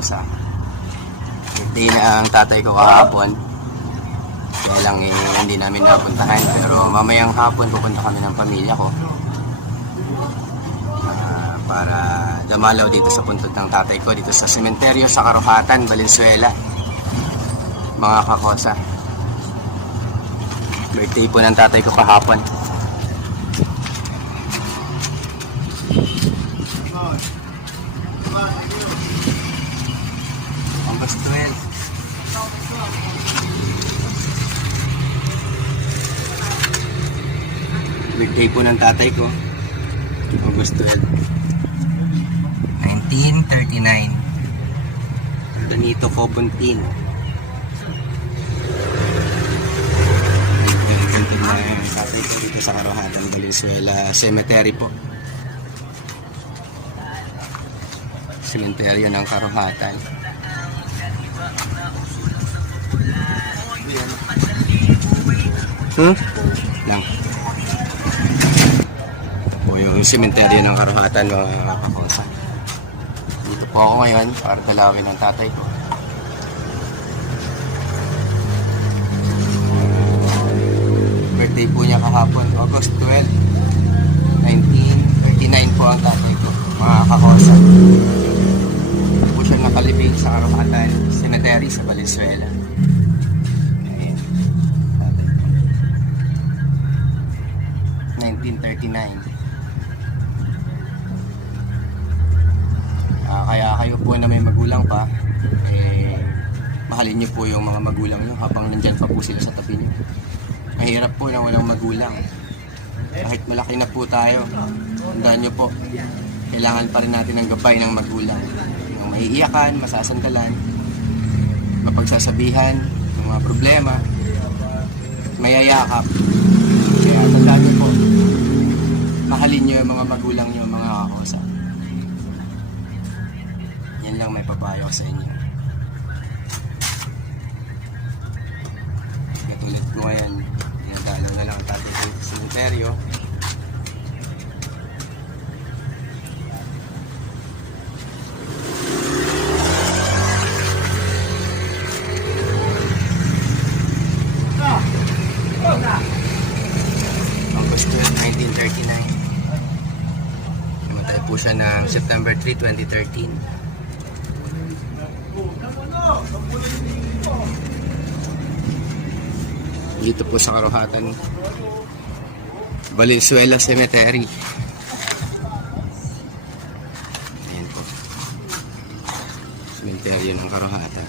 Kakosa. Birthday na ang tatay ko kahapon. Kaya lang hindi namin napuntahan. Pero mamayang hapon pupunta kami ng pamilya ko. Para dumalaw dito sa puntod ng tatay ko. Dito sa sementeryo sa Karuhatan, Valenzuela. Mga Kakosa. Birthday po ng tatay ko kahapon. August 12. Birthday po ng tatay ko. August 12. 1939. Benito Cobontin. Tatay ko dito sa Karuhatan, Valenzuela Cemetery po. Sementeryo ng Karuhatan. Lang. Po yung sementeryo ng Karuhatan, mga Kakosa. Dito po ako ngayon para dalawin ng tatay ko. Birthday po niya kahapon, August 12, 1939 po ang tatay ko, mga Kakosa. Dito po siya nakalibing sa Karuhatan Cemetery sa Valenzuela. Ayan, tatay ko. 1939. Kaya kayo po na may magulang pa, mahalin niyo po yung mga magulang niyo habang nandyan pa po sila sa tabi niyo. Mahirap po na walang magulang. Kahit malaki na po tayo, tandaan nyo po, kailangan pa rin natin ng gabay ng magulang. Yung maiiyakan, masasandalan, mapagsasabihan, yung mga problema, mayayakap. Kaya tandaan nyo po, mahalin nyo yung mga magulang nyo, mga Kakosa. Yan lang may papayo ko sa inyo. Katulad ko ngayon, dinadalaw na lang ang tatay ko sa sementeryo. August 12, 1939. Namatay po siya ng September 3, 2013. Dito po sa Karuhatan, Valenzuela Cemetery. Ayan po, sementeryo ng Karuhatan.